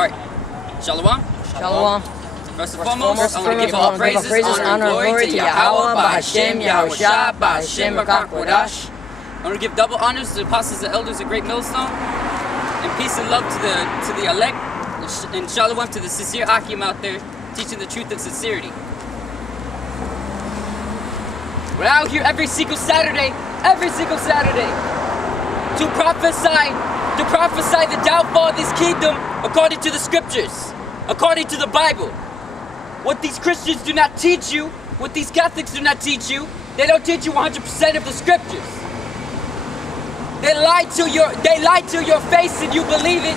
Alright, Shalom. Shalom. First and foremost, I want to give all praises, honor, and glory to Yahweh, Bahashem, Yahushua, Bahashem, Rakakwadash. I want to give double honors to the apostles and elders of Great Millstone, and peace and love to the elect, and Shalom to the sincere Akim out there, teaching the truth of sincerity. We're out here every single Saturday, to prophesy the downfall of this kingdom according to the scriptures, according to the Bible. What these Christians do not teach you, what these Catholics do not teach you, they don't teach you 100% of the scriptures. They lie to your face and you believe it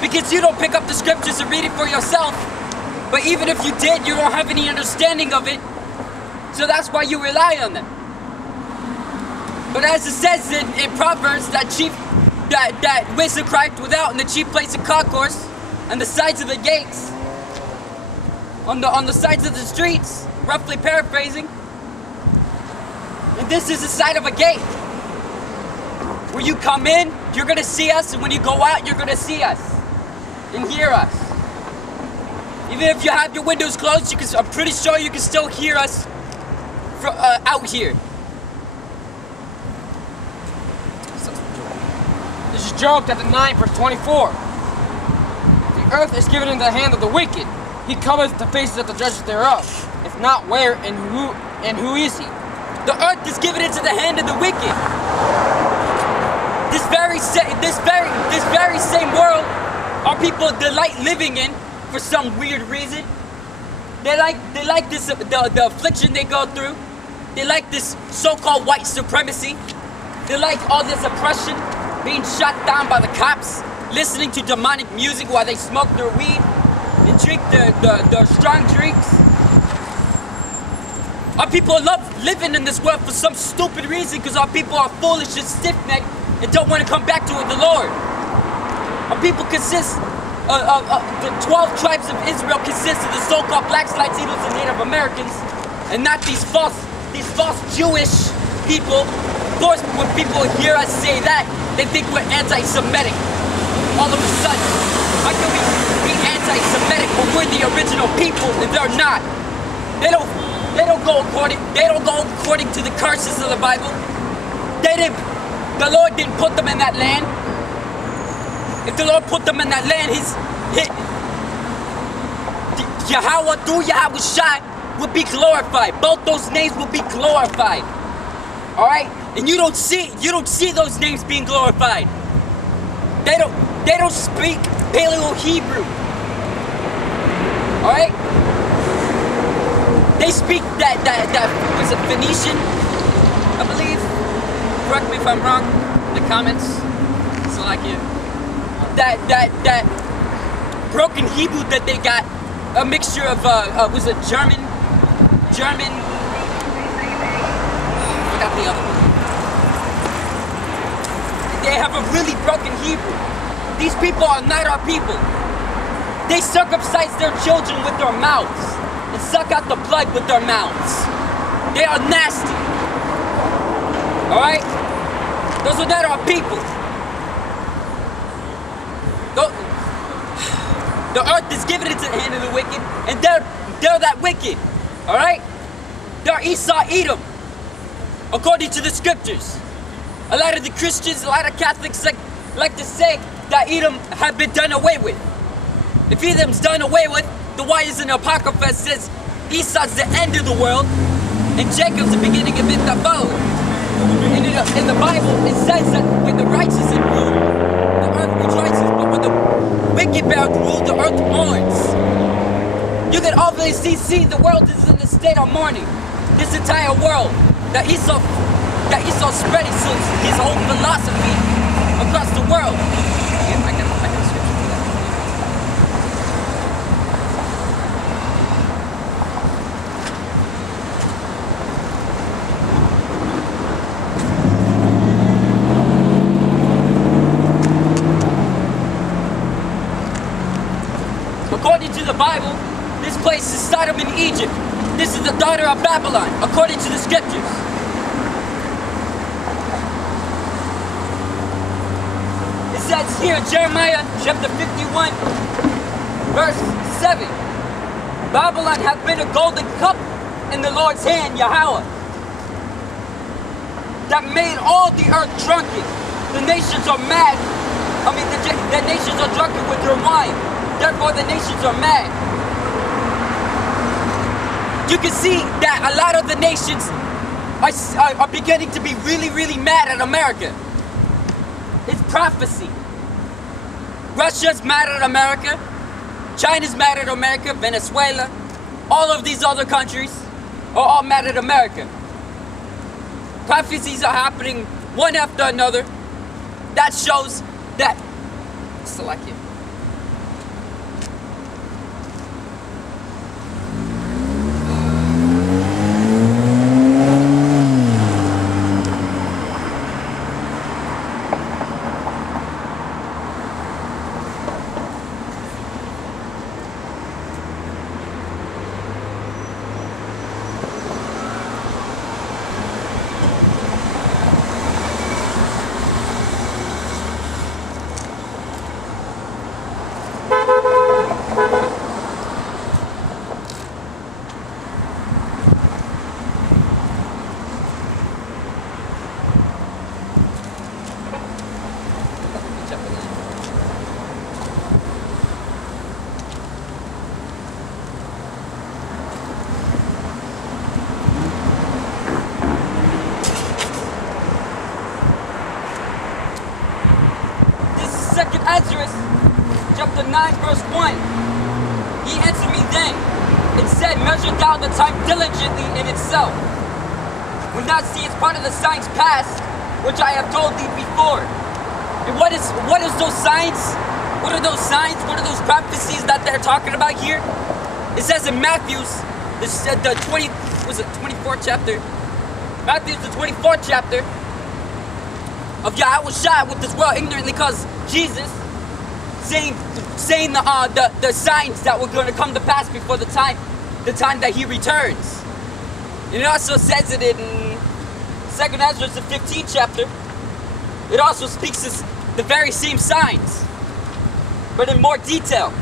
because you don't pick up the scriptures and read it for yourself. But even if you did, you don't have any understanding of it. So that's why you rely on them. But as it says in Proverbs, that wisdom cried without in the chief place of concourse, and the sides of the gates, on the sides of the streets, roughly paraphrasing. And this is the side of a gate. Where you come in, you're gonna see us, and when you go out, you're gonna see us and hear us. Even if you have your windows closed, I'm pretty sure you can still hear us out here. This is Job chapter 9, verse 24. The earth is given into the hand of the wicked. He covers the faces of the judges thereof. If not, where and who is he? The earth is given into the hand of the wicked. This very same world our people delight living in for some weird reason. They like this the affliction they go through. They like this so-called white supremacy. They like all this oppression, being shot down by the cops, listening to demonic music while they smoke their weed and drink their strong drinks. Our people love living in this world for some stupid reason because our people are foolish and stiff-necked and don't want to come back to the Lord. Our people consist the 12 tribes of Israel consist of the so-called blacks, Latinos, and Native Americans, and not these false Jewish people. Of course, when people hear us say that, they think we're anti-Semitic. All of a sudden, how can we be anti-Semitic when we're the original people and they're not? They don't go according to the curses of the Bible. The Lord didn't put them in that land. If the Lord put them in that land, Yahweh through Yahushua would be glorified. Both those names will be glorified. All right, and you don't see those names being glorified. They don't speak Paleo Hebrew. All right, they speak that was a Phoenician, I believe. Correct me if I'm wrong in the comments. So like you. That broken Hebrew that they got, a mixture of was it German. I forgot the other one. They have a really broken Hebrew. These people are not our people. They circumcise their children with their mouths and suck out the blood with their mouths. They are nasty. Alright? Those are not our people. The earth is given into the hand of the wicked, and they're that wicked. Alright? They're Esau, Edom, according to the scriptures. A lot of the Christians, a lot of Catholics like to say that Edom have been done away with. If Edom's done away with, then why isn't the Apocrypha says Esau's the end of the world and Jacob's the beginning of it that followed? In the Bible, it says that when the righteous rule, the earth rejoices, but when the wicked bear rule, the earth mourns. You can obviously see the world is in a state of mourning. This entire world that Esau spread his whole philosophy across the world. Yeah, I got a scripture for that. According to the Bible, this place is Sodom in Egypt. This is the daughter of Babylon, according to the scriptures. It says here, Jeremiah chapter 51, Verse 7. Babylon hath been a golden cup in the Lord's hand, Yahweh, that made all the earth drunken. The nations are mad. The nations are drunken with your wine. Therefore the nations are mad. You can see that a lot of the nations are beginning to be really, really mad at America. It's prophecy. Russia's mad at America. China's mad at America. Venezuela. All of these other countries are all mad at America. Prophecies are happening one after another. That shows that. Select it. Ezra, chapter 9, verse 1. He answered me then and said, measure thou the time diligently in itself. When thou seest part of the signs past, which I have told thee before. And what is those signs? What are those signs? What are those prophecies that they're talking about here? It says in Matthew's, the 24th chapter. Matthew's the 24th chapter of Yahweh Shai with this world ignorantly because Jesus saying the signs that were going to come to pass before the time that he returns. And it also says it in 2nd Ezra, the 15th chapter. It also speaks the very same signs, but in more detail.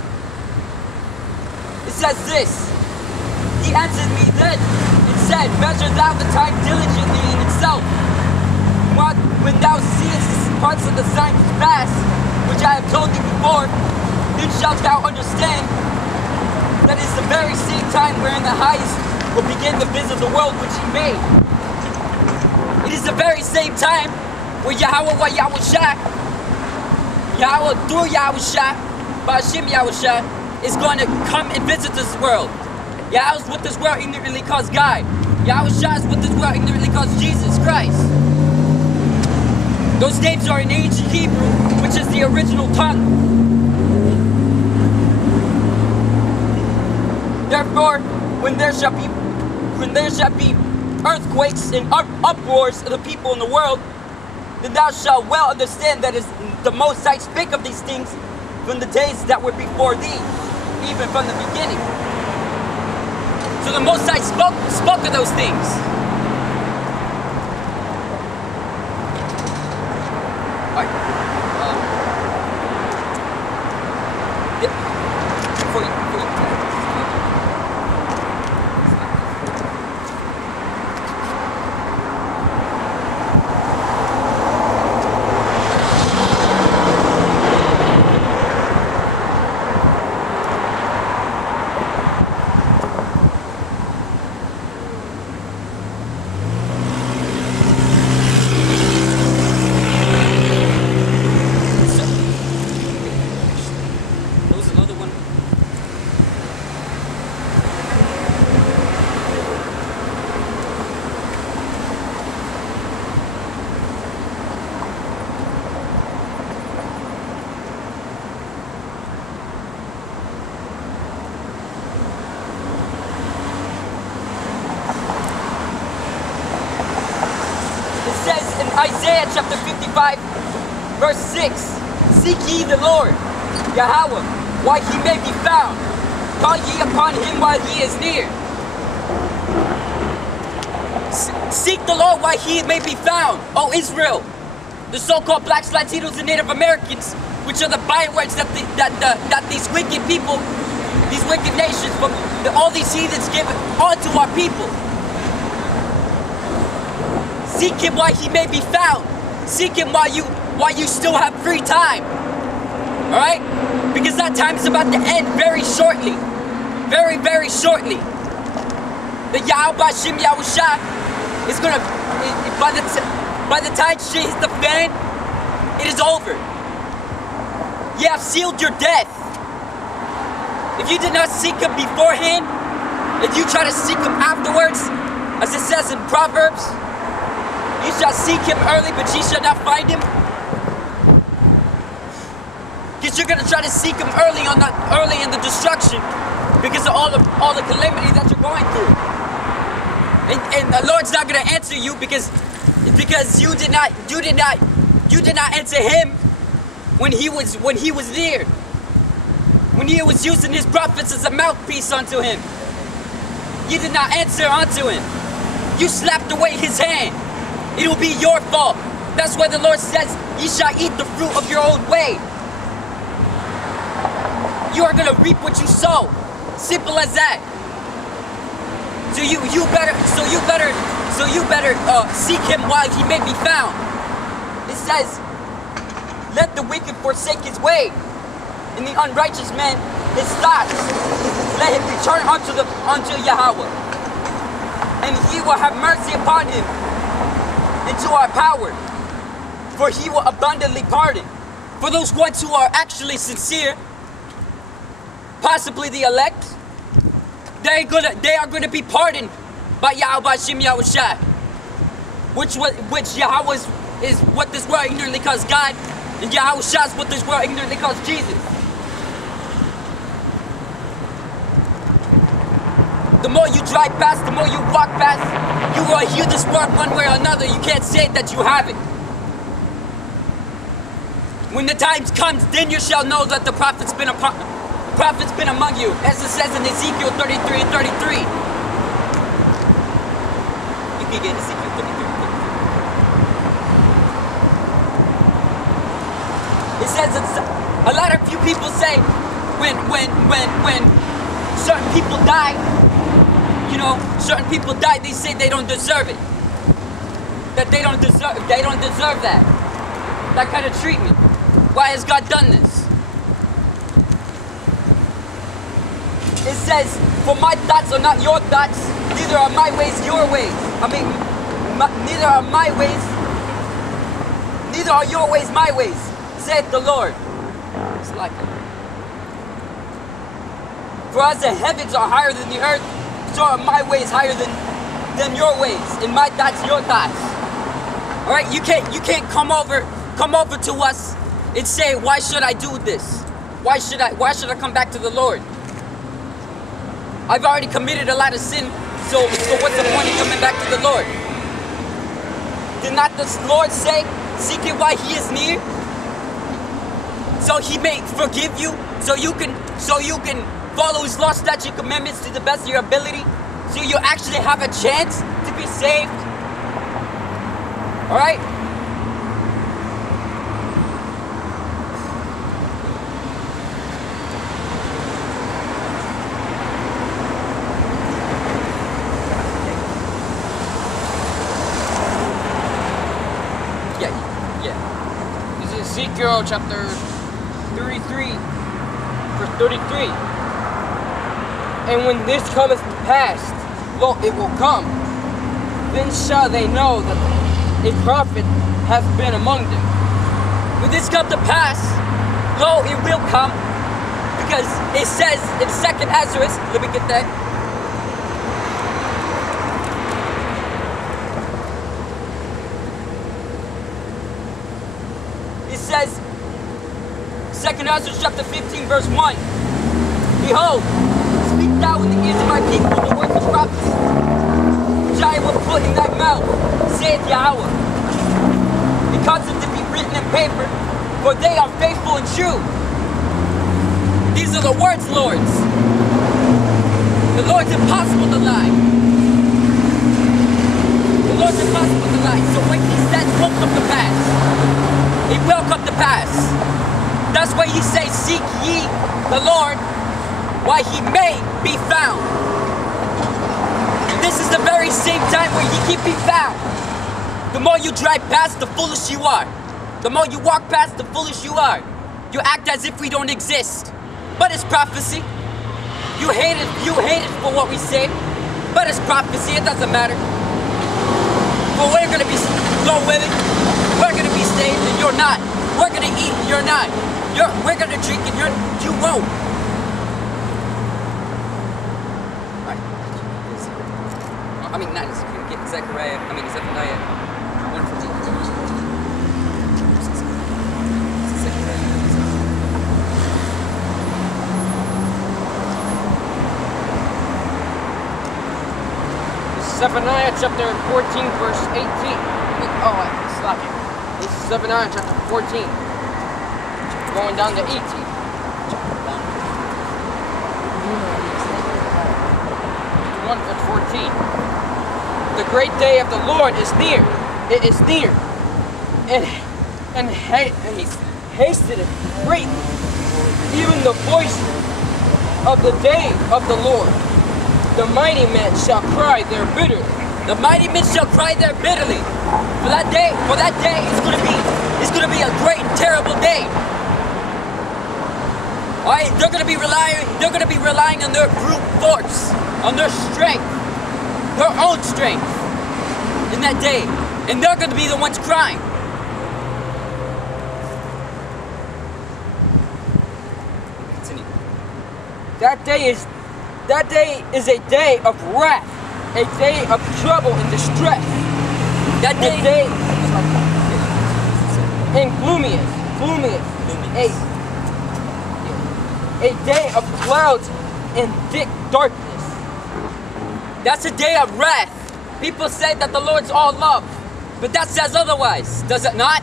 It says this. He answered me then and said, measure thou the time diligently in itself. When thou seest parts of the signs pass, which I have told thee before, then shalt thou understand that is the very same time wherein the highest will begin to visit the world which he made. It is the very same time where Yahweh Shai, Yahweh through Yahweh Shai, Ba'ashim Yahweh Shai, is going to come and visit this world. Yahweh's with this world ignorantly calls God. Yahweh Shai is with this world ignorantly calls Jesus Christ. Those names are in ancient Hebrew, which is the original tongue. Therefore, when there shall be earthquakes and uproars of the people in the world, then thou shalt well understand that is the Most High spake of these things from the days that were before thee, even from the beginning. So the Most High spoke of those things. Isaiah chapter 55, verse 6. Seek ye the Lord, Yahweh, while he may be found. Call ye upon him while he is near. Seek the Lord while he may be found. O Israel, the so-called blacks, Latinos, and Native Americans, which are the bywords that these wicked people, these wicked nations, from all these heathens give onto our people. Seek him while he may be found. Seek him while you still have free time. Alright? Because that time is about to end very shortly. Very, very shortly. The Yahweh Shem Yahusha is gonna, by the time shit hits the fan, it is over. You have sealed your death. If you did not seek him beforehand, if you try to seek him afterwards, as it says in Proverbs, you shall seek him early, but ye shall not find him. Because you're gonna try to seek him early in the destruction, because of all the calamity that you're going through. And the Lord's not gonna answer you because you did not answer him when he was near. When he was using his prophets as a mouthpiece unto him. You did not answer unto him. You slapped away his hand. It will be your fault. That's why the Lord says, ye shall eat the fruit of your own way. You are gonna reap what you sow. Simple as that. So you better seek him while he may be found. It says, let the wicked forsake his way, and the unrighteous man his thoughts. Let him return unto Yahweh, and he will have mercy upon him into our power, for he will abundantly pardon. For those ones who are actually sincere, possibly the elect, they are gonna be pardoned by Yahweh Shem Yahusha, which Yahweh is what this world ignorantly calls God, and Yahusha is what this world ignorantly calls Jesus. The more you drive past, the more you walk past, you will hear this word one way or another. You can't say that you have it. When the times comes, then you shall know that the prophet's been among you, as it says in Ezekiel 33 and 33. You can get Ezekiel 33 and 33. It says a lot of few people say when certain people die, certain people die, they say they don't deserve it. That they don't deserve that kind of treatment. Why has God done this? It says, for my thoughts are not your thoughts, neither are my ways your ways. Neither are my ways, neither are your ways my ways, saith the Lord. It's like it. For as the heavens are higher than the earth, so are my ways higher than your ways, and my thoughts your thoughts. Alright, you can't come over to us and say, why should I do this? Why should I come back to the Lord? I've already committed a lot of sin, so what's the point of coming back to the Lord? Did not the Lord say, seek him while he is near? So he may forgive you, so you can follow his law, statute, commandments to the best of your ability, so you actually have a chance to be saved. Alright? Yeah. This is Ezekiel chapter 33, verse 33. And when this cometh to pass, lo, it will come. Then shall they know that a prophet hath been among them. When this come to pass, lo, it will come. Because it says in 2nd Ezra, let me get that. It says, 2nd Ezra chapter 15, verse 1. Behold, speak thou in the ears of my people the words of prophets, which I will put in thy mouth, saith Yahweh, and cause them to be written in paper, for they are faithful and true. These are the words, Lord's. The Lord's impossible to lie. The Lord's impossible to lie. So when he says won't come to pass, it will come to pass. That's why he says, seek ye the Lord while he may be found. And this is the very same time where he can be found. The more you drive past, the foolish you are. The more you walk past, the foolish you are. You act as if we don't exist. But it's prophecy. You hate it for what we say. But it's prophecy, it doesn't matter. But we're gonna be slow with it. We're gonna be saved and you're not. We're gonna eat and you're not. We're gonna drink and you won't. Right. I mean, not Zechariah. I mean, Zephaniah 1:14. Zephaniah chapter 14, verse 18. Stop it. This is Zephaniah chapter 14, going down to 18. 1 verse 14. The great day of the Lord is near. It is near. And he's hasted greatly. Even the voice of the day of the Lord. The mighty men shall cry there bitterly. The mighty men shall cry there bitterly. For that day, it's gonna be a great and terrible day. Alright, they're gonna be relying on their brute force, on their strength, their own strength in that day. And they're gonna be the ones crying. Continue. That day is a day of wrath, a day of trouble and distress. That day, and gloomiest, a day of clouds and thick darkness. that's a day of wrath. People say that the Lord's all love, but that says otherwise, does it not?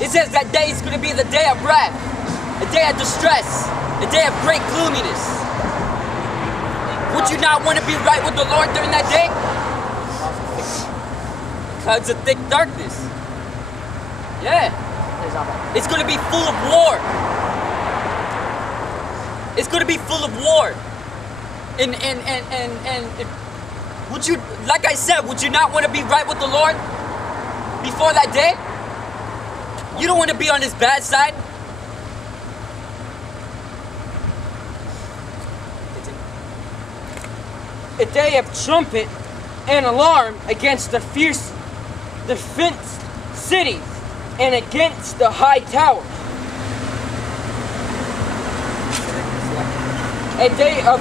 It says that day is going to be the day of wrath, a day of distress, a day of great gloominess. Would you not want to be right with the Lord during that day? Clouds of thick darkness. Yeah. It's going to be full of war. It's going to be full of war. And would you, like I said, would you not want to be right with the Lord before that day? You don't want to be on his bad side. A day of trumpet and alarm against the fierce defense cities and against the high towers. A day of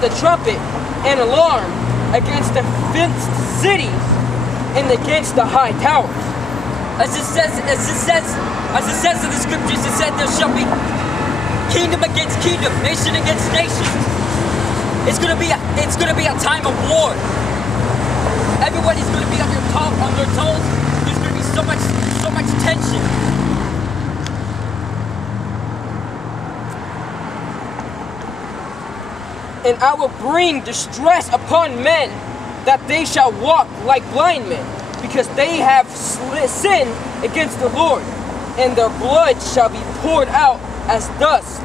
the trumpet and alarm against the fenced cities and against the high towers. As it says in the scriptures, it said there shall be kingdom against kingdom, nation against nation. It's gonna be a time of war. Everybody's gonna be on their toes. There's gonna be so much tension. And I will bring distress upon men, that they shall walk like blind men, because they have sinned against the Lord, and their blood shall be poured out as dust,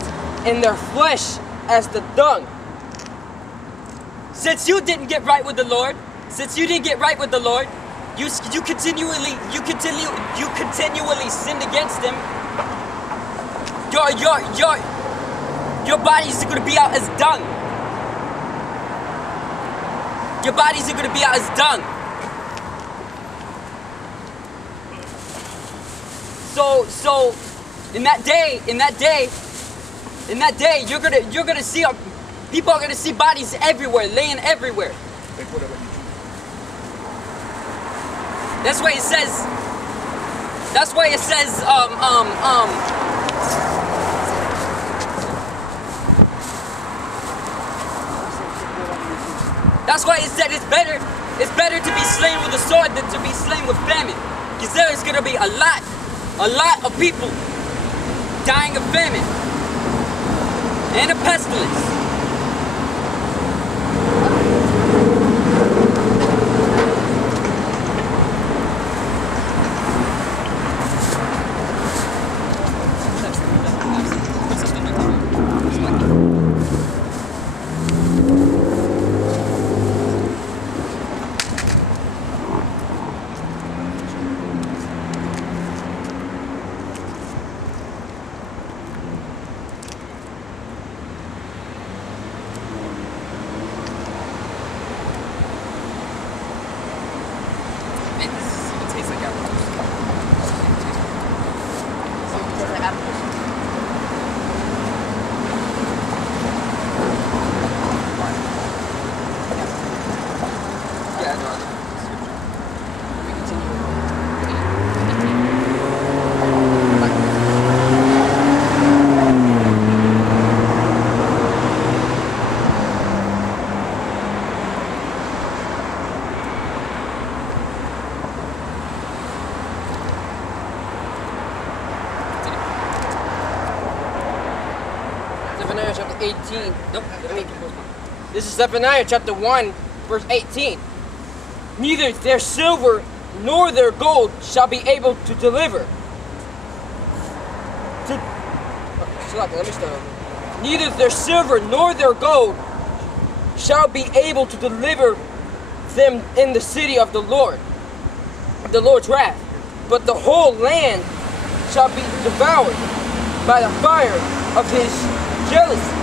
and their flesh as the dung. Since you didn't get right with the Lord, you continually sinned against him. Your bodies are gonna be out as dung. Your bodies are gonna be out as dung. So in that day, you're gonna see people are gonna see bodies everywhere, laying everywhere. That's why it says. That's why it says. That's why it said it's better to be slain with a sword than to be slain with famine, because there is gonna be a lot of people dying of famine and a pestilence. Zephaniah chapter 18. Nope. This is Zephaniah chapter 1, verse 18. Neither their silver nor their gold shall be able to deliver. Let me start over. Neither their silver nor their gold shall be able to deliver them in the city of the Lord's wrath. But the whole land shall be devoured by the fire of his jealousy.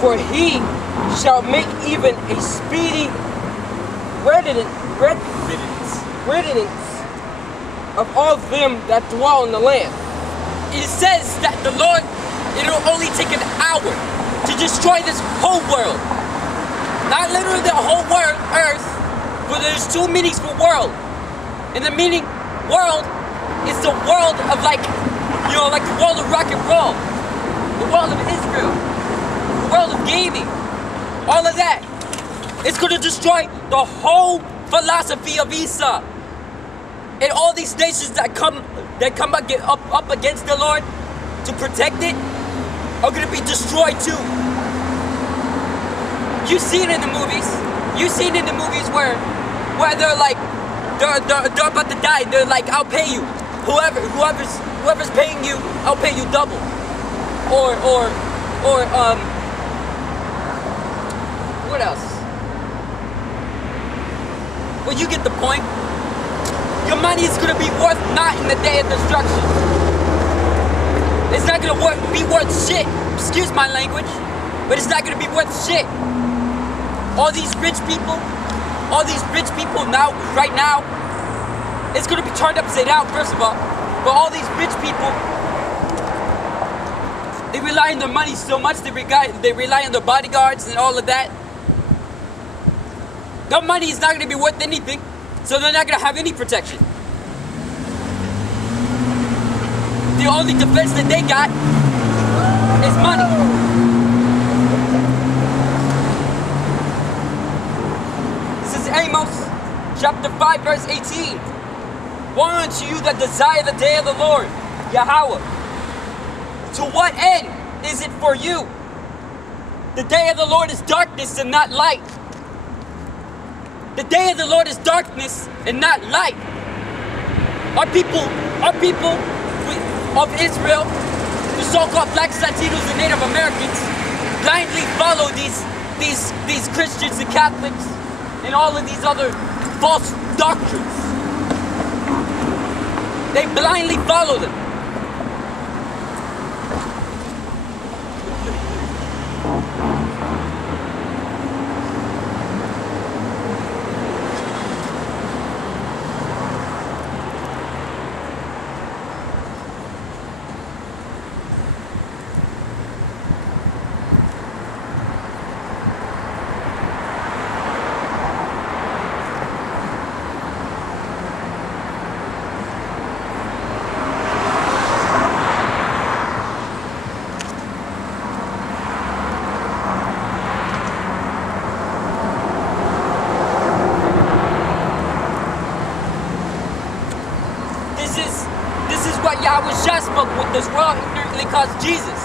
For he shall make even a speedy redditance of all them that dwell in the land. It says that the Lord, it'll only take an hour to destroy this whole world. Not literally the whole world, earth, but there's two meanings for world. And the meaning world is the world of like the world of rock and roll, the world of Israel, the world of gaming, all of that. It's going to destroy the whole philosophy of Esau. And all these nations that come up against the Lord to protect it are going to be destroyed too. You see it in the movies. You see it in the movies where they're like they're about to die. They're like, I'll pay you. Whoever's paying you, I'll pay you double. Or what else? Well, you get the point. Your money is gonna be worth not in the day of destruction. It's not gonna be worth shit. Excuse my language, but it's not gonna be worth shit. All these rich people now, right now, it's gonna be turned upside down, first of all. But all these rich people, they rely on their money so much, they rely on their bodyguards and all of that. Their money is not gonna be worth anything, so they're not gonna have any protection. The only defense that they got is money. This is Amos chapter 5 verse 18. Woe unto you that desire the day of the Lord, Yahweh. To what end is it for you? The day of the Lord is darkness and not light. The day of the Lord is darkness and not light. Our people of Israel, the so-called blacks, Latinos, and Native Americans, blindly follow these Christians and Catholics and all of these other false doctrines. They blindly follow them. Yahweh spoke with this world ignorantly calls Jesus.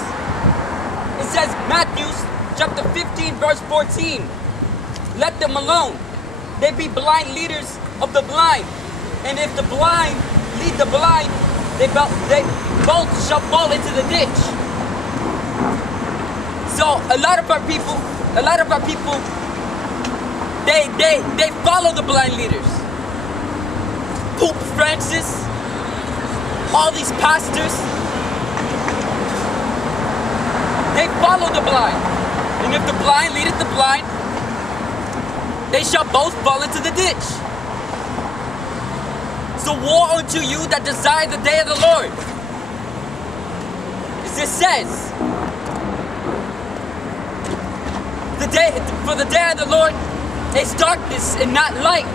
It says Matthew chapter 15 verse 14. Let them alone. They be blind leaders of the blind. And if the blind lead the blind, they both shall fall into the ditch. So a lot of our people, they follow the blind leaders. Pope Francis, all these pastors, they follow the blind. And if the blind leadeth the blind, they shall both fall into the ditch. So woe unto you that desire the day of the Lord. As it says, for the day of the Lord is darkness and not light.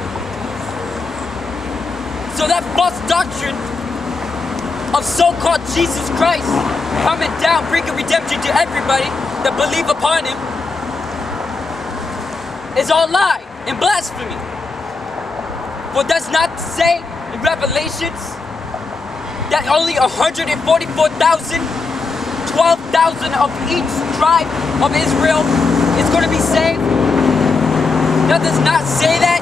So that false doctrine of so-called Jesus Christ coming down, bringing redemption to everybody that believe upon him is all lie and blasphemy. For does not say in Revelations that only 144,000 dwell 12,000 of each tribe of Israel is going to be saved? That does not say that.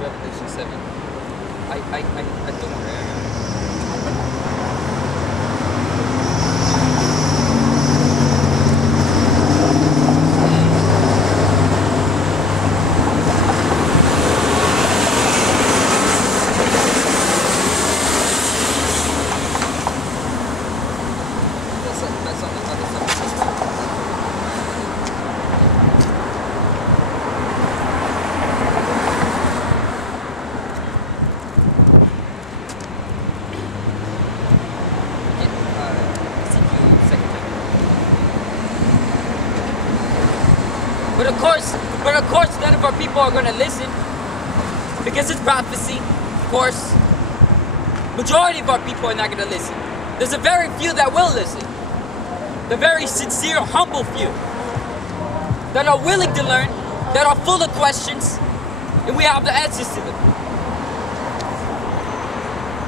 Revelation 7. I don't know. But of course, none of our people are going to listen because it's prophecy. Of course, majority of our people are not going to listen. There's a very few that will listen. The very sincere, humble few that are willing to learn, that are full of questions, and we have the answers to them.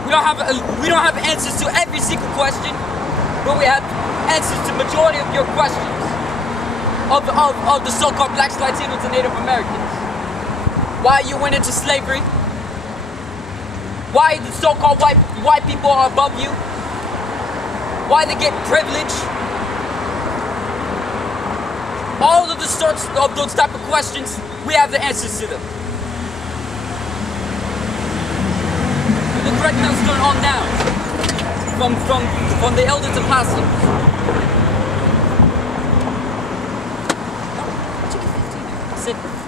We don't have answers to every single question, but we have answers to majority of your questions. Of the so-called blacks, Latinos, and Native Americans. Why you went into slavery? Why the so-called white people are above you? Why they get privilege? All of the sorts of those type of questions, we have the answers to them. From the correct milestone on down, from the elders apostles.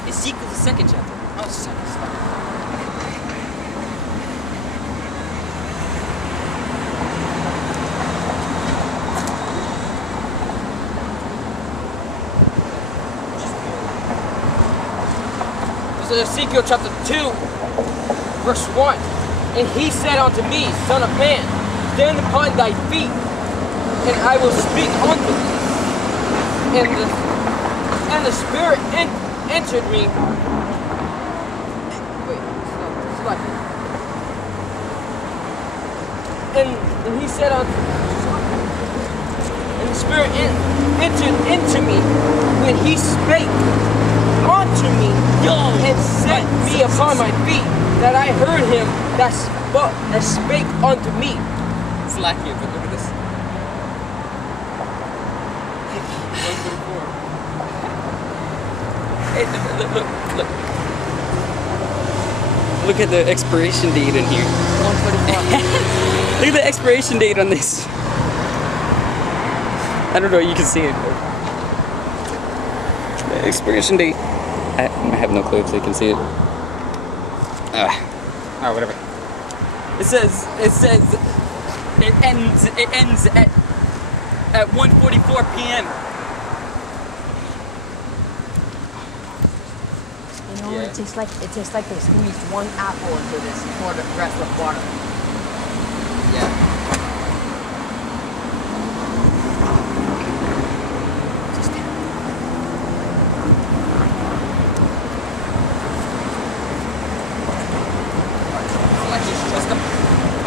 Ezekiel, the second chapter. Oh, second. This is Ezekiel chapter 2, verse 1. And he said unto me, Son of man, stand upon thy feet, and I will speak unto thee. And the Spirit entered me. Wait, stop. And he said, and the Spirit entered into me when he spake unto me and set me upon my feet, that I heard him that spake unto me. It's lacking, but look at this. 144. Look at the expiration date in here. 145. Look at the expiration date on this. I don't know, you can see it. The expiration date. I have no clue if they can see it. Oh, whatever. It ends at 1:44 p.m. You know, it tastes like they squeezed one apple into this for the rest of water. Yeah.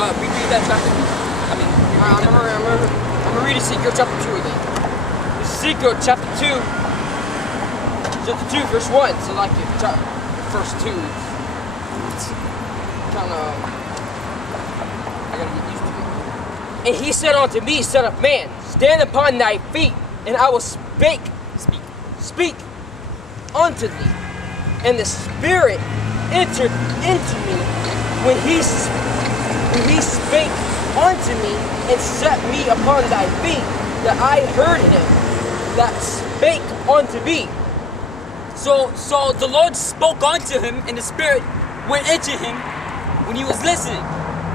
Reread that chapter. I'm gonna read Ezekiel chapter 2 again. Ezekiel chapter 2, verse 1. So like first two, it's kind of, I gotta get used to it. And he said unto me, Son of man, stand upon thy feet, and I will speak unto thee. And the Spirit entered into me when he spake unto me and set me upon thy feet, that I heard him that spake unto thee. So the Lord spoke unto him, and the Spirit went into him when he was listening.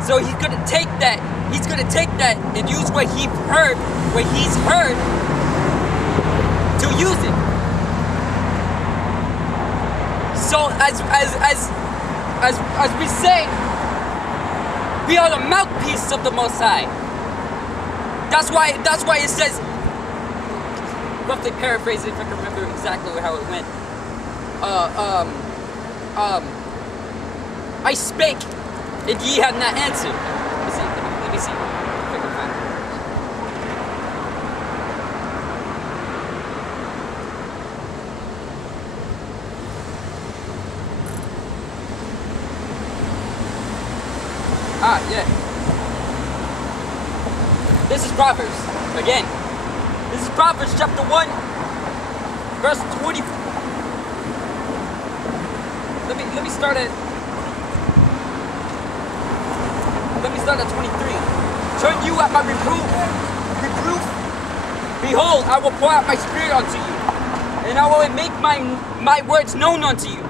So he's gonna take that. He's gonna take that and use what he's heard to use it. So as we say, we are the mouthpiece of the Most High. That's why it says, roughly paraphrasing if I can remember exactly how it went. I spake, and ye have not answered. Let me see if I can find it. Yeah. This is Proverbs, again. This is Proverbs chapter 1, verse 20. Let me start at 23. Turn you at my reproof. Behold, I will pour out my spirit unto you, and I will make my words known unto you.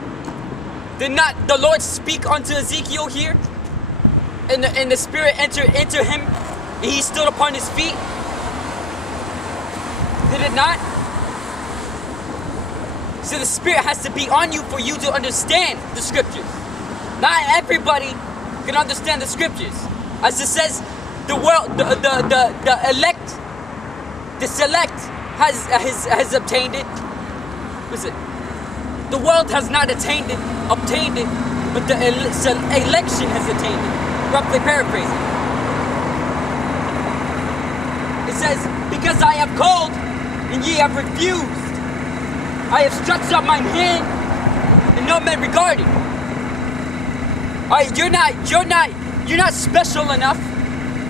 Did not the Lord speak unto Ezekiel here? And the Spirit entered into him, and he stood upon his feet. Did it not? So the Spirit has to be on you for you to understand the Scriptures. Not everybody can understand the Scriptures. As it says, the world, the elect, the select has obtained it. Listen, the world has not obtained it, but the election has attained it. Roughly paraphrasing. It says, because I have called and ye have refused. I have stretched out mine hand and no man regarded. Alright, you're not special enough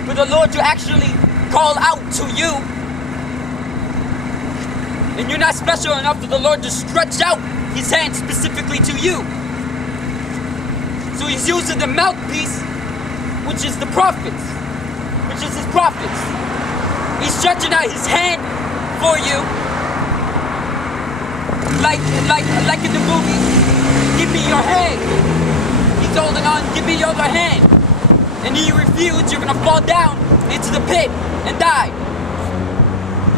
for the Lord to actually call out to you. And you're not special enough for the Lord to stretch out his hand specifically to you. So he's using the mouthpiece, which is the prophets, which is his prophets. He's stretching out his hand for you, like in the movie, give me your hand. He's holding on, give me your other hand. And you refuse, you're gonna fall down into the pit and die.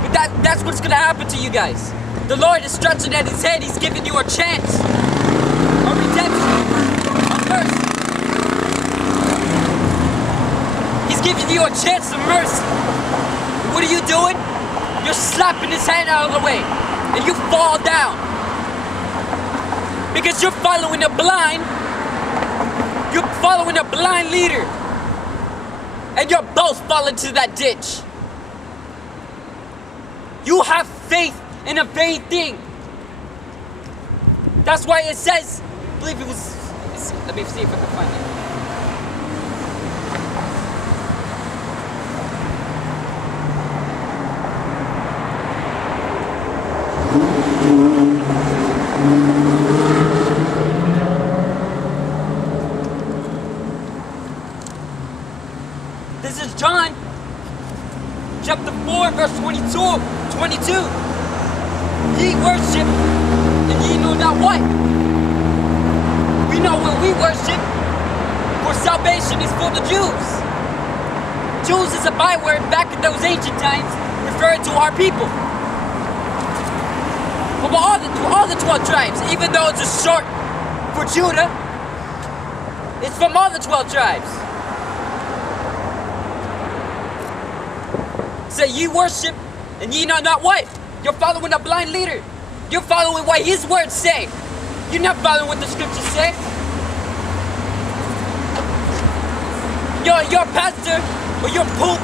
But that's what's gonna happen to you guys. The Lord is stretching at his hand, he's giving you a chance, a redemption, a mercy. He's giving you a chance of mercy. What are you doing? You're slapping his hand out of the way, and you fall down. Because you're following a blind leader. And you're both falling to that ditch. You have faith in a vain thing. That's why it says, I believe it was, let me see if I can find it. This is John chapter 4 verse 22. Ye worship and ye know not what. We know what we worship, for salvation is for the Jews. Jews is a byword back in those ancient times referring to our people. From all the 12 tribes, even though it's a short for Judah, it's from all the 12 tribes. Say ye worship and ye know not what. You're following a blind leader. You're following what his words say. You're not following what the scriptures say. Your pastor or your pope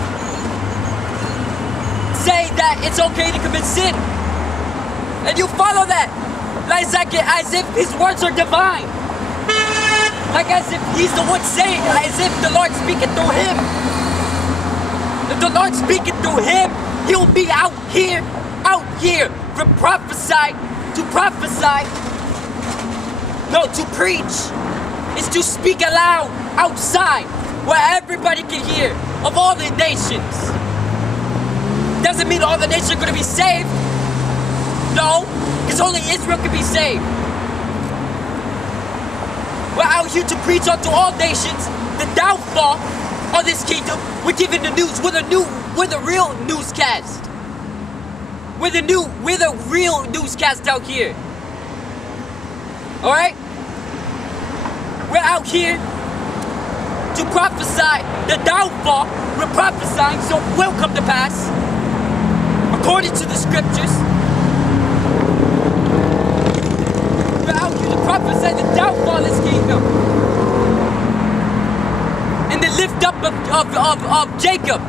say that it's okay to commit sin. And you follow that. Like as if his words are divine. Like as if he's the one saying, as if the Lord speaking through him. If the Lord speaking through him, he'll be out here from prophesy to prophesy. No, to preach is to speak aloud outside where everybody can hear of all the nations. doesn't mean all the nations are going to be saved. No, because only Israel can be saved. We're out here to preach unto all nations the downfall of this kingdom. We're giving the news. We're the real newscast. We're the real newscast out here. All right? We're out here to prophesy the downfall. We're prophesying so it will come to pass according to the scriptures. We're out here to prophesy the downfall of this kingdom and the lift up of Jacob.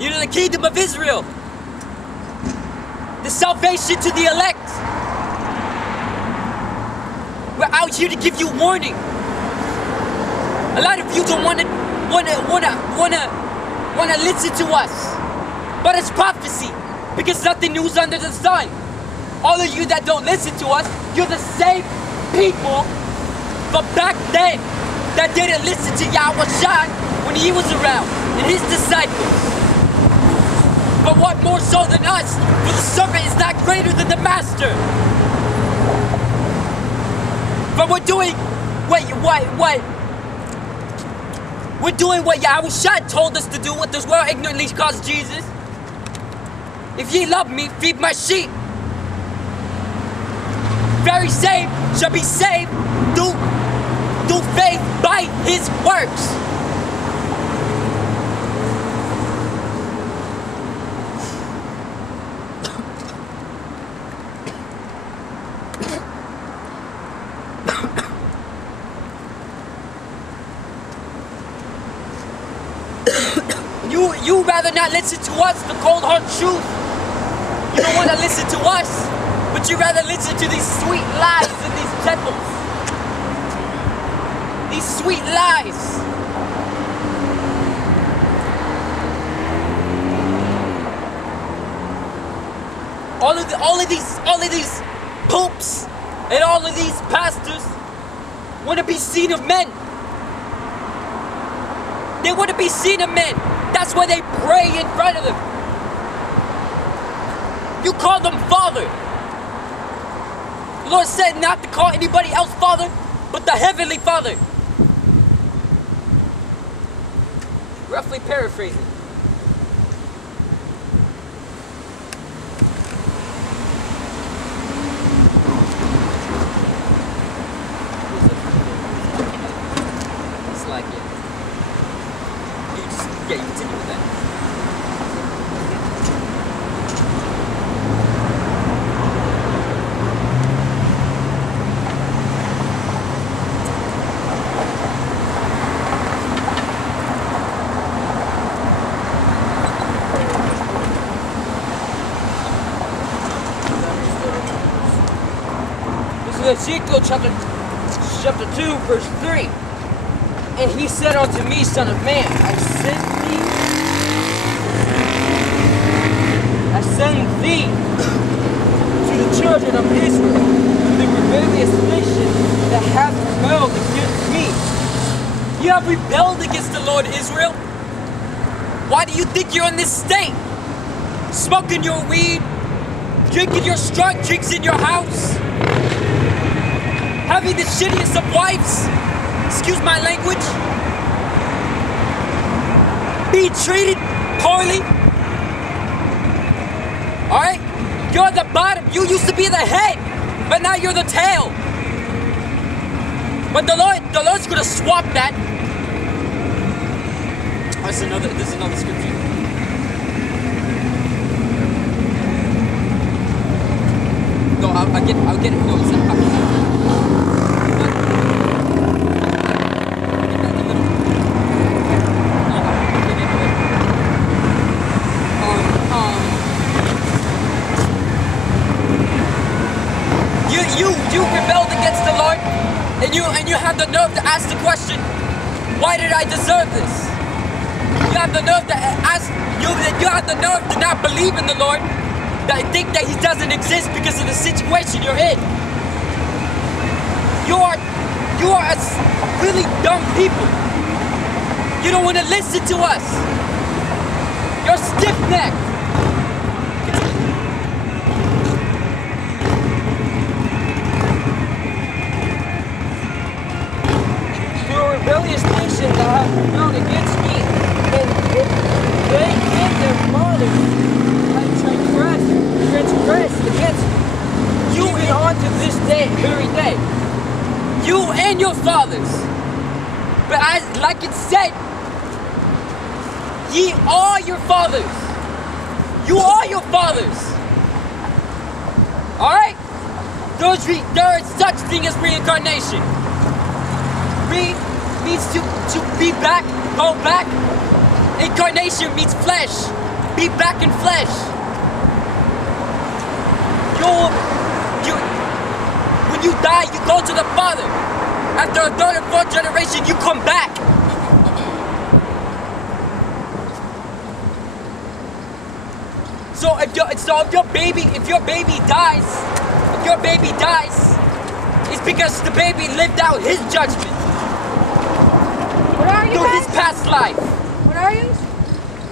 You know, the kingdom of Israel. The salvation to the elect. We're out here to give you warning. A lot of you don't wanna listen to us, but it's prophecy because nothing new is under the sun. All of you that don't listen to us, you're the same people from back then that didn't listen to Yahweh when he was around and his disciples. But what more so than us? For the servant is not greater than the master. But we're doing what? We're doing what Yahweh told us to do, what this world ignorantly calls Jesus. If ye love me, feed my sheep. Very same shall be saved through faith by his works. You rather not listen to us, the cold hard truth. You don't want to listen to us, but you rather listen to these sweet lies in these temples. These sweet lies. All of these popes and all of these pastors want to be seen of men. They want to be seen of men. That's why they pray in front of them. You call them Father. The Lord said not to call anybody else Father, but the Heavenly Father. Roughly paraphrasing. It's like it. You continue with that. This is Ezekiel chapter 2, verse 3. And he said unto me, Son of man, I send thee to the children of Israel, to the rebellious nation that hath rebelled against me. You have rebelled against the Lord Israel. Why do you think you're in this state? Smoking your weed, drinking your strong drinks in your house, having the shittiest of wives, excuse my language, being treated poorly. Alright? You're at the bottom. You used to be the head, but now you're the tail. But the Lord's gonna swap that. This is another scripture. No, I'll get it. No, it's not. You rebelled against the Lord, and you have the nerve to ask the question, why did I deserve this? You have the nerve to ask. You have the nerve to not believe in the Lord, that think that He doesn't exist because of the situation you're in. You are a really dumb people. You don't want to listen to us. You're stiff-necked. You're a rebellious nation that have rebelled against me, and they and their fathers have transgressed against me. Even on to this very day. You and your fathers. But like it said, ye are your fathers. You are your fathers. Alright? There is such thing as reincarnation. Re means to be back, go back. Incarnation means flesh. Be back in flesh. When you die, you go to the Father. After a third and fourth generation, you come back. So if your baby dies, it's because the baby lived out his judgment. What are you Through his guys? past life. What are you?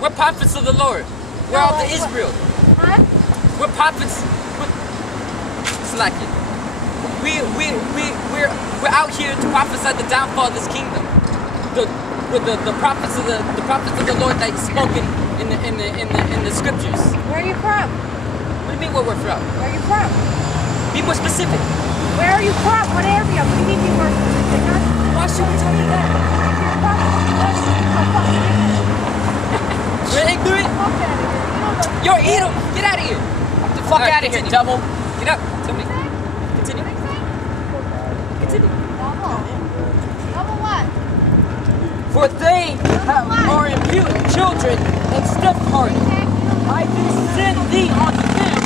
We're prophets of the Lord. We're No, of the what- Israel. Huh? We're prophets. Slacking. We're out here to prophesy the downfall of this kingdom. The prophets of the Lord that is spoken in the scriptures. Where are you from? What do you mean where we're from? Where are you from? Be more specific. Where are you from? What area? What do you mean you were specific? Huh? Why should we tell you that? You're from that's so fucking ignorant. We're ignorant. Fuck out of here. You don't know. Yo, Edom, get out of here. Get the fuck out of here, double. Get up. Tell me. Continue. Continue. Double. Double what? For they are impudent children and stiff-hearted. I do send thee unto them.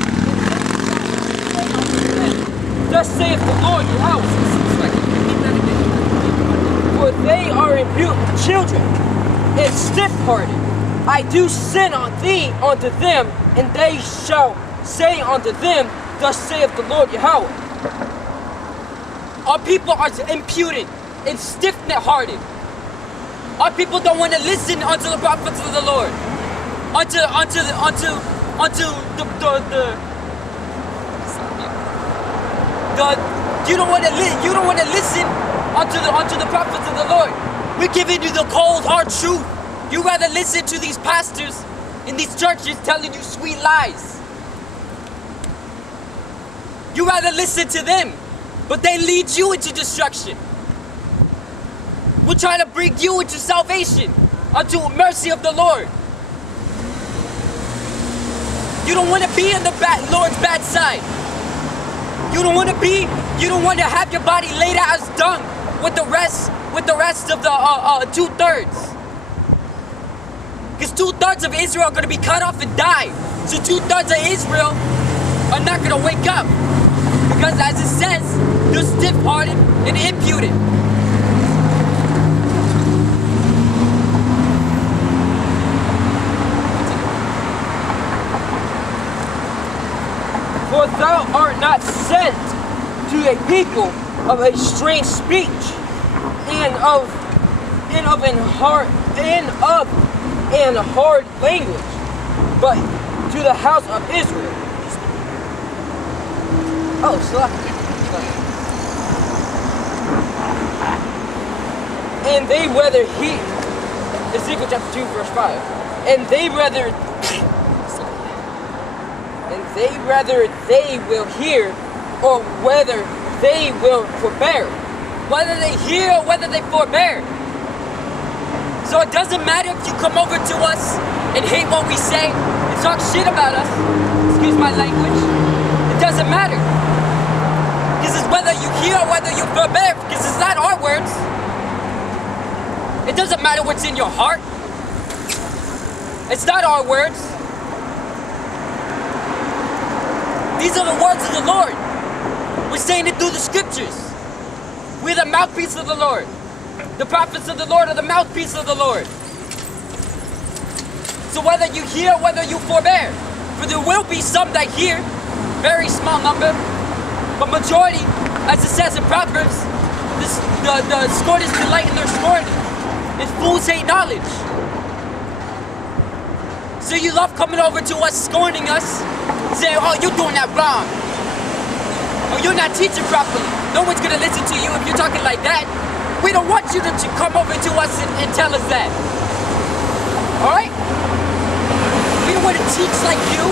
Thus saith the Lord Yahweh. For they are impudent children and stiff-hearted. I do send on thee unto them, and they shall say unto them, Thus saith the Lord Yahweh. Our people are impudent and stiff-hearted. Our people don't want to listen unto the prophets of the Lord. Unto you don't want to listen unto the prophets of the Lord. We're giving you the cold hard truth. You rather listen to these pastors in these churches telling you sweet lies. You rather listen to them, but they lead you into destruction. We're trying to bring you into salvation, unto mercy of the Lord. You don't want to be on the Lord's bad side. You don't want to have your body laid out as dung with the rest of the 2/3. Because 2/3 of Israel are going to be cut off and die. So 2/3 of Israel are not going to wake up. Because as it says, they're stiff-hearted and impudent. For thou art not sent to a people of a strange speech, and of an hard language, but to the house of Israel. Oh, slap. And they whether he Ezekiel chapter 2 verse 5. And they whether they will hear, or whether they will forbear. Whether they hear or whether they forbear. So it doesn't matter if you come over to us and hate what we say and talk shit about us. Excuse my language. It doesn't matter. Because it's whether you hear or whether you forbear. Because it's not our words. It doesn't matter what's in your heart. It's not our words. These are the words of the Lord. We're saying it through the scriptures. We're the mouthpiece of the Lord. The prophets of the Lord are the mouthpiece of the Lord. So whether you hear, whether you forbear, for there will be some that hear, very small number, but majority, as it says in Proverbs, the scorners delight in their scorn, and fools hate knowledge. So you love coming over to us, scorning us, saying, oh, you're doing that wrong. Oh, you're not teaching properly. No one's gonna listen to you if you're talking like that. We don't want you to come over to us and tell us that. Alright? We don't want to teach like you.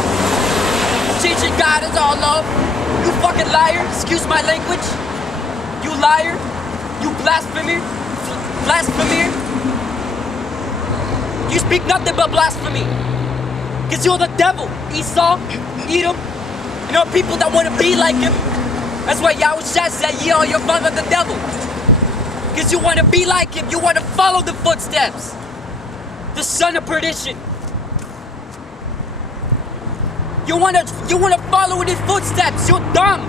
Teaching God is all love. You fucking liar. Excuse my language. You liar. You blasphemer. Blasphemer. You speak nothing but blasphemy. Because you're the devil. Esau, Edom. You know, people that want to be like him. That's why Yahushua said, ye are your father the devil. Because you want to be like him. You want to follow the footsteps. The son of perdition. You want to follow in his footsteps. You're dumb.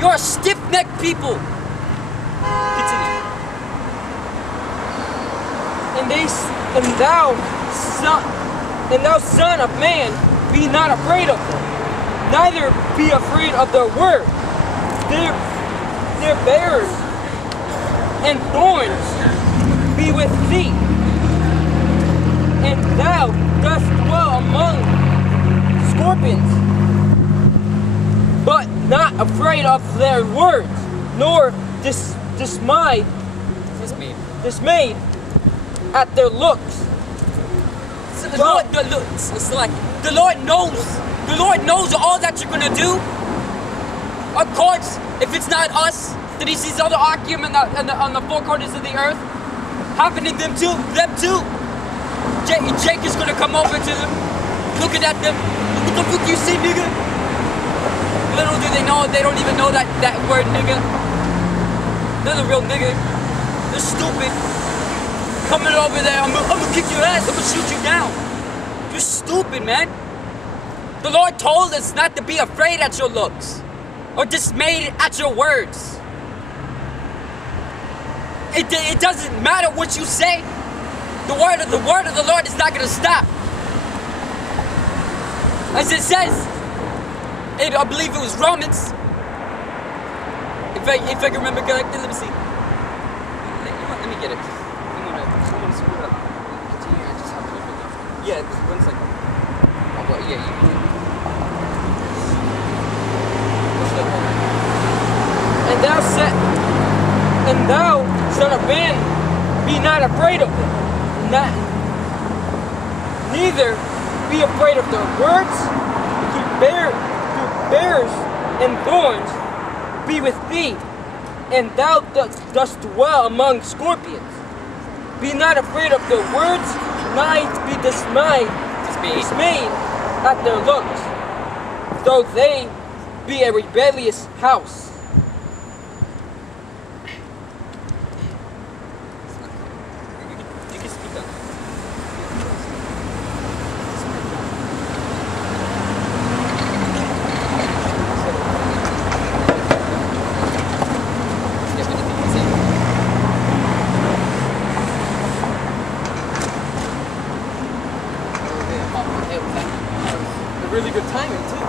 You're a stiff-necked people. Continue. And thou son of man, be not afraid of them, neither be afraid of their word. Their bears and thorns be with thee, and thou dost dwell among scorpions, but not afraid of their words, nor dismayed at their looks. The Lord knows all that you're gonna do. Of course, if it's not us, then he sees other Archeum on the four corners of the earth happening them too. Jake is gonna come over to them, looking at them. What the fuck you say, nigga? Little do they know, they don't even know that word, nigga. They're the real nigga. They're stupid. Coming over there, I'm gonna kick your ass, I'm gonna shoot you down. You're stupid, man. The Lord told us not to be afraid at your looks or dismayed at your words. It doesn't matter what you say. The word of the Lord is not gonna stop. As it says, I believe it was Romans. If I can remember correctly, let me see. Let me get it. I'm gonna screw it up. Continue, I just have to open it. Yeah, just 1 second. Oh, well, yeah, you can. And thou, son of man, be not afraid of them, neither be afraid of their words. Bears and thorns be with thee, and thou dost dwell among scorpions. Be not afraid of their words, neither be dismayed at their looks, though they be a rebellious house. You can speak up. Really good timing too.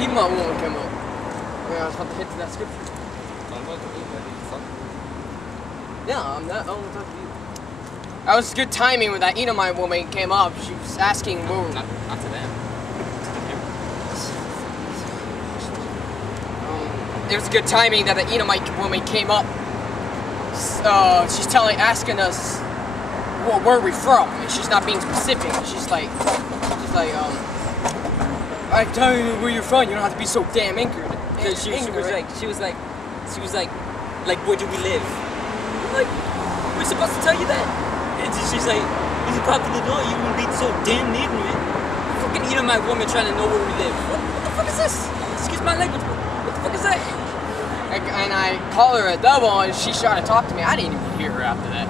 Even my woman came up. Yeah, I was about to hit to that scripture. Yeah, I'm not. I want to talk to you. That was good timing when that Edomite woman came up. She was asking, "Whoa." Not to them. It was good timing that the Edomite woman came up. She's asking us, where are we from? And she's not being specific. She's like, I tell you where you're from. You don't have to be so damn ignorant. She was like, where do we live? I'm like, we're supposed to tell you that. And she's like, if you probably know, you wouldn't be so damn ignorant. Fucking Edomite woman trying to know where we live. What the fuck is this? Excuse my language. What the fuck is that? And I called her a devil, and she tried to talk to me. I didn't even hear her after that.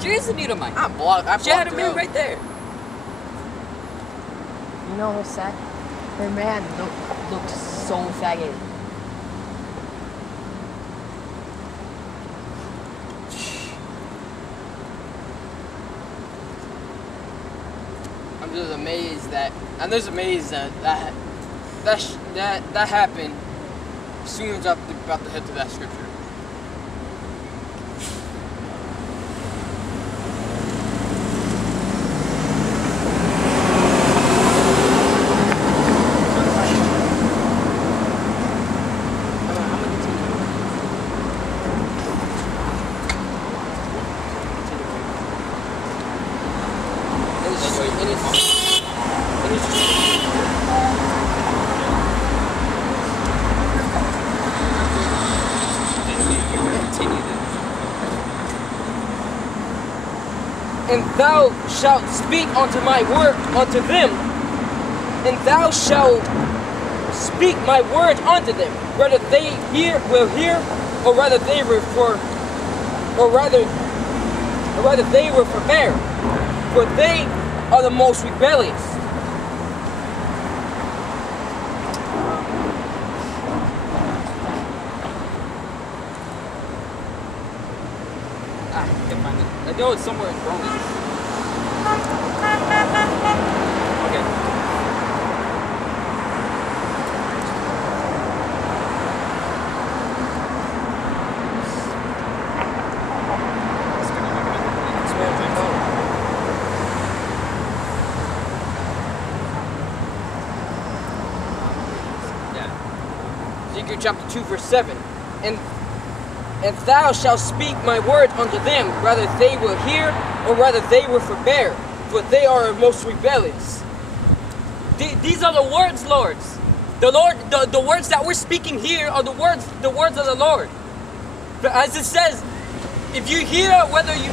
She is an Edomite. I blocked She had a her man out. right there. You know what's sad? Her man looked so faggot. I'm just amazed that happened as soon as I'm about to head to that scripture. thou shalt speak unto my word unto them, and thou shalt speak my words unto them, whether they will hear, or rather they will forbear, for they are the most rebellious. I can't find it. I know it's somewhere in Romans. Okay. Ezekiel chapter 2, verse 7. And thou shalt speak my words unto them, whether they will hear, or whether they will forbear, for they are most rebellious. These are the words, Lords. The words that we're speaking here are the words of the Lord. But as it says, if you hear, whether you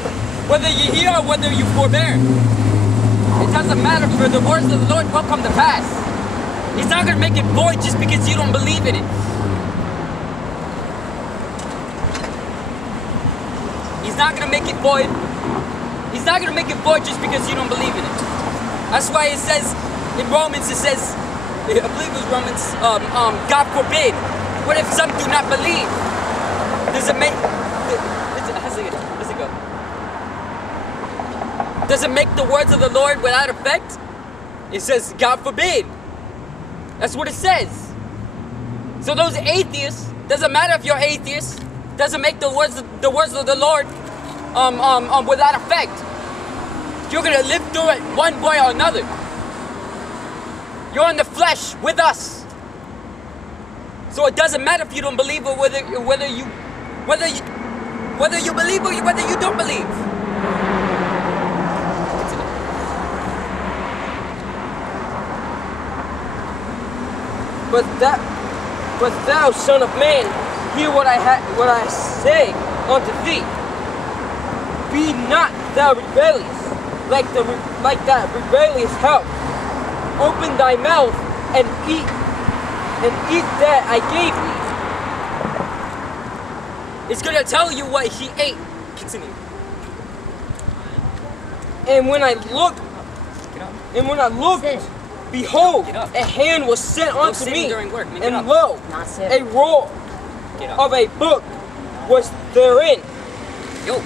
hear or whether you forbear, it doesn't matter, for the words of the Lord will come to pass. He's not going to make it void just because you don't believe in it. He's not going to make it void. He's not going to make it void just because you don't believe in it. That's why it says in Romans, it says, I believe it was Romans, God forbid. What if some do not believe? Does it make, how's it go? Does it make the words of the Lord without effect? It says, God forbid. That's what it says. So those atheists, doesn't matter if you're atheist, doesn't make the words of the Lord without effect. You're gonna live through it one way or another. You're in the flesh with us. So it doesn't matter if you don't believe, or whether you believe or whether you don't believe. But thou, son of man, hear what I say unto thee. Be not thou rebellious, like that rebellious house. Open thy mouth and eat that I gave thee. It's gonna tell you what he ate. Continue. And when I looked, behold, Get up. a hand was sent No unto sitting me, during work. Man, get and up. lo, Not sit. a roll Get up. of a book was therein. Yo.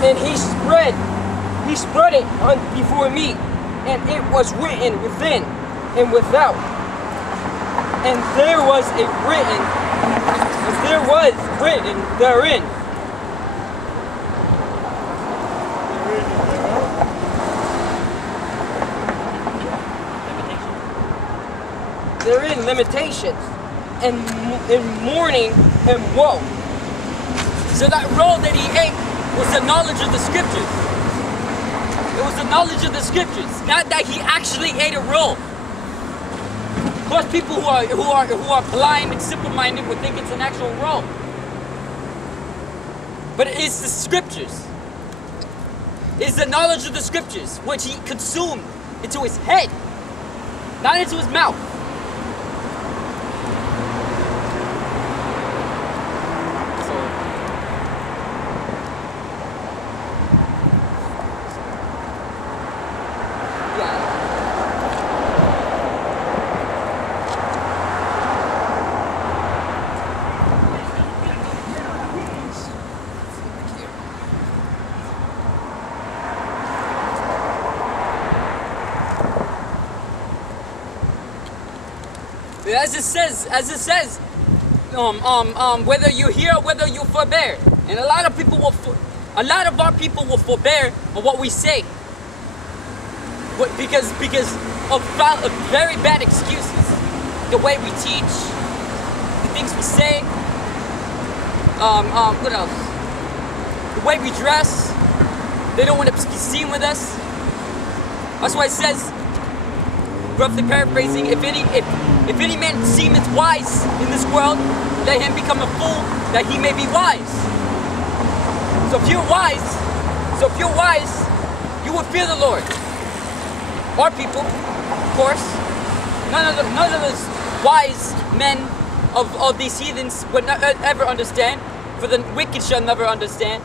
And he spread it before me, and it was written within and without. And there was written therein. Therein limitations and mourning and woe. So that roll that he ate was the knowledge of the scriptures. It was the knowledge of the scriptures, not that he actually ate a roll. Plus, people who are blind and simple-minded would think it's an actual roll. But it's the scriptures. It's the knowledge of the scriptures, which he consumed into his head, not into his mouth. As it says, whether you hear or whether you forbear, and a lot of our people will forbear on what we say, because of very bad excuses, the way we teach, the things we say, what else? The way we dress, they don't want to be seen with us. That's why it says, roughly paraphrasing, if If any man seemeth wise in this world, let him become a fool, that he may be wise. So if you're wise, you will fear the Lord. Our people, of course. None of those wise men of these heathens would not ever understand, for the wicked shall never understand.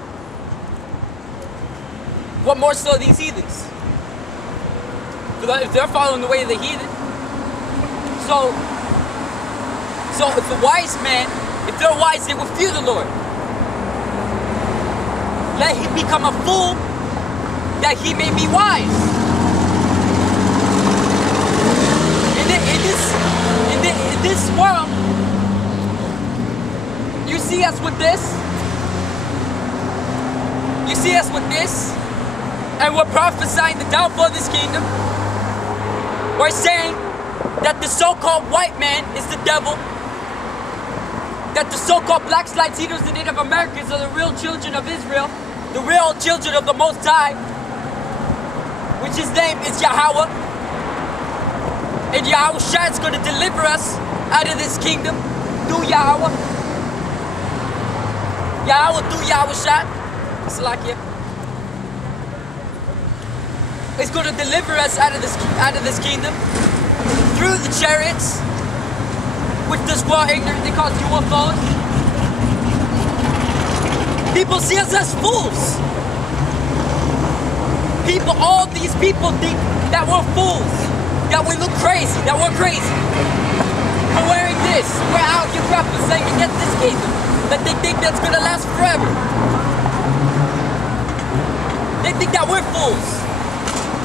What more so these heathens? If they're following the way of the heathen. So if a wise man, if they're wise, they will fear the Lord. Let him become a fool, that he may be wise. In this world, you see us with this. You see us with this, and we're prophesying the downfall of this kingdom. We're saying that the so-called white man is the devil. That the so-called blacks, Latinos, and Native Americans are the real children of Israel, the real children of the Most High, which his name is Yahweh. And Yahweh is going to deliver us out of this kingdom through Yahweh. Yahweh through Yahweh Shai. Salakia. It's going to deliver us out of this kingdom through the chariots, which this world ignorantly calls UFOs. People see us as fools. All these people think that we're fools, that we look crazy, that we're crazy. We're wearing this, we're out here prophesying against this kingdom, that they think that's gonna last forever. They think that we're fools.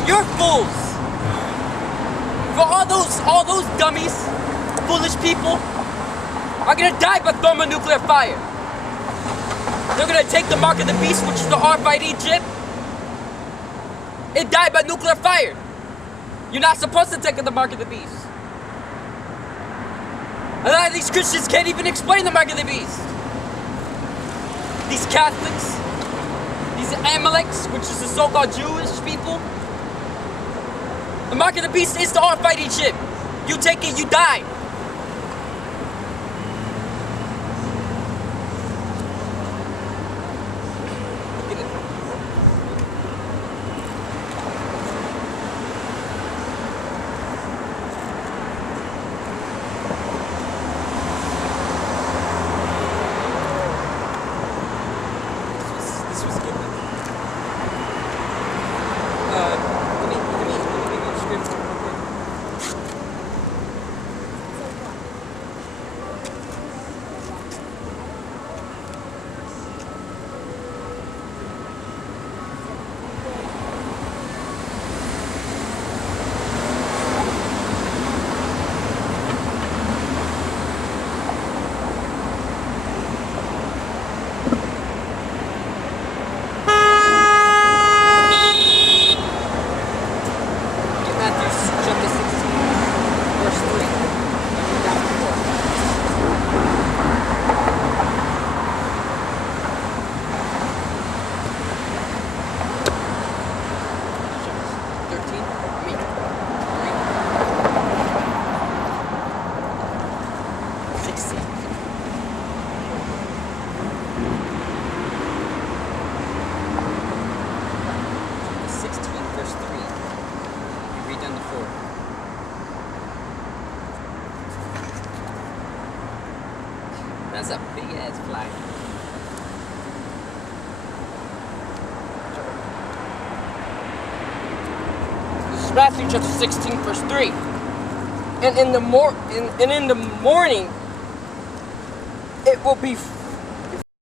You're fools. For all those dummies, foolish people, are gonna die by thermonuclear fire. They're gonna take the mark of the beast, which is the RFID chip, and die by nuclear fire. You're not supposed to take the mark of the beast. A lot of these Christians can't even explain the mark of the beast. These Catholics, these Amaleks, which is the so-called Jewish people. The mark of the beast is the RFID chip. You take it, you die. This was good. Let me give you the scripture real quick. Matthew chapter 16, verse 3. Down to 13, I mean, 3. 16. Chapter 16, verse 3. You read down to 4. That's a big ass fly. This is Matthew chapter 16, verse 3. And in the morning, it will be